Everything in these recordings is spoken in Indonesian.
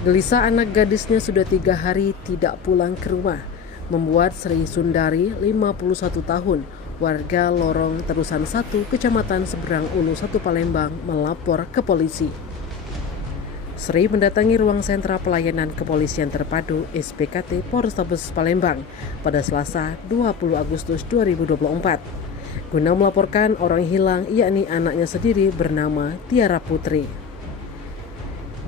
Gelisah anak gadisnya sudah 3 hari tidak pulang ke rumah, membuat Sri Sundari, 51 tahun, warga Lorong Terusan 1, Kecamatan Seberang Ulu 1 Palembang, melapor ke polisi. Sri mendatangi ruang sentra pelayanan kepolisian terpadu SPKT Polrestabes Palembang pada Selasa 20 Agustus 2024 guna melaporkan orang hilang, yakni anaknya sendiri bernama Tiara Putri.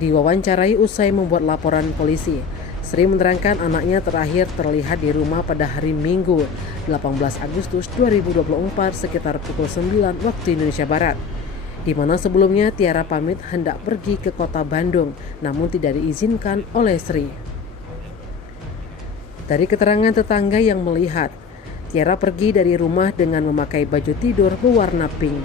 Diwawancarai usai membuat laporan polisi, Sri menerangkan anaknya terakhir terlihat di rumah pada hari Minggu 18 Agustus 2024 sekitar pukul 9 waktu Indonesia Barat, di mana sebelumnya Tiara pamit hendak pergi ke kota Bandung namun tidak diizinkan oleh Sri. Dari keterangan tetangga yang melihat, Tiara pergi dari rumah dengan memakai baju tidur berwarna pink.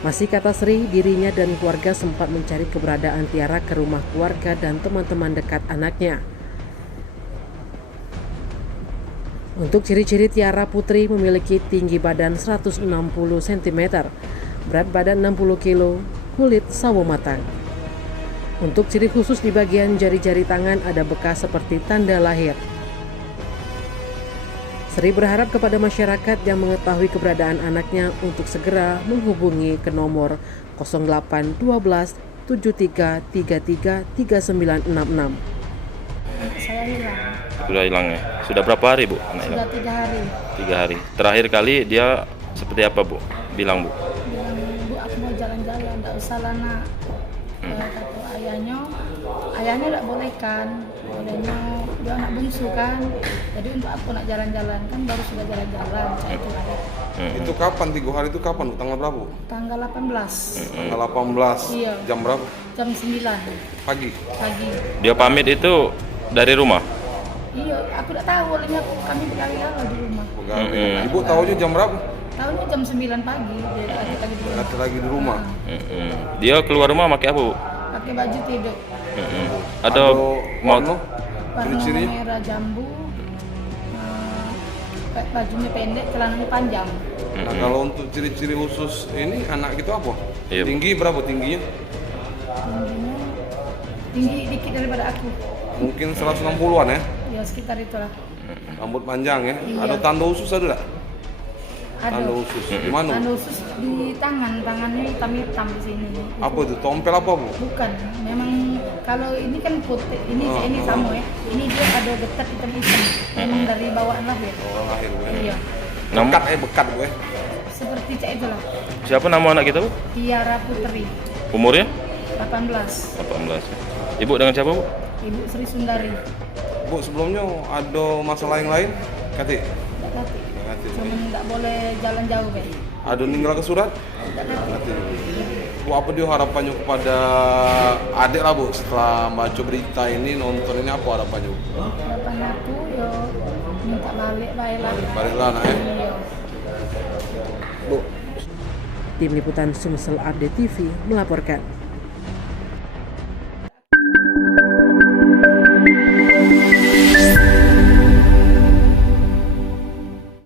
Masih kata Sri, dirinya dan keluarga sempat mencari keberadaan Tiara ke rumah keluarga dan teman-teman dekat anaknya. Untuk ciri-ciri, Tiara Putri memiliki tinggi badan 160 cm, berat badan 60 kg, kulit sawo matang. Untuk ciri khusus di bagian jari-jari tangan ada bekas seperti tanda lahir. Sri berharap kepada masyarakat yang mengetahui keberadaan anaknya untuk segera menghubungi ke nomor 0812 73 33 3966. Saya hilang. Sudah hilang ya? Sudah berapa hari, Bu? Anak Sudah hilang? 3 hari. 3 hari. Terakhir kali dia seperti apa, Bu? Bilang, Bu. Bilang, Bu, aku mau jalan-jalan, enggak usah lah nak. Kata ayahnya enggak bolehkan. Bolehnya dia anak bungsu kan. Jadi untuk aku nak jalan-jalan kan baru sudah jalan-jalan. Saya itu ada. Itu kapan? 3 hari itu kapan? Tanggal berapa? Tanggal 18. Tanggal 18. Iya. Jam berapa? Jam 9 Pagi. pagi. Dia pamit itu dari rumah? Iya, aku enggak tahu, olehnya kami berkali-kali di rumah. Pegawai. Ibu tahunya jam berapa? Tahunya jam 9 pagi. Dia lagi di rumah. Nanti lagi di rumah. Dia keluar rumah pakai apa, Bu? Pakai baju tidur. Ada mau warna? Warna Ciri-cirinya? merah jambu, bajunya pendek, celananya panjang. Nah, kalau untuk ciri-ciri khusus ini anak gitu apa? Iya, Bu. Tinggi berapa tingginya? Tingginya tinggi dikit daripada aku, Mungkin 160-an ya. ya sekitar itulah. Rambut panjang ya. Iya. Ada tanda khusus ada enggak? Ada Tanda khusus. Di mana? tanda khusus di tangannya hitam-hitam di sini. Apa itu? Tompel apa, Bu? Bukan, memang kalau ini kan putih, ini sama ya. Ini dia ada dekat hitam-hitam, memang dari bawaan lahir. Oh, lahir gue. Iya, Bekat gue. seperti cak itulah. siapa nama anak kita, Bu? Tiara Putri, Umurnya? 18. 18. Ibu dengan siapa, Bu? Ibu Sri Sundari. Bu, sebelumnya ada masalah yang lain? Kati? Enggak ngerti. Kati. Cuman nggak boleh jalan jauh kan. Ada ninggal ke surat? Nggak ngerti. Bu, apa dia harapannya kepada adik lah, Bu, setelah baca berita ini, nonton ini, apa harapannya, Bu? Harapan aku yo minta balik baiklah. Baliklah, nak ya. Iya. Bu, Tim Liputan Sumsel Update TV melaporkan.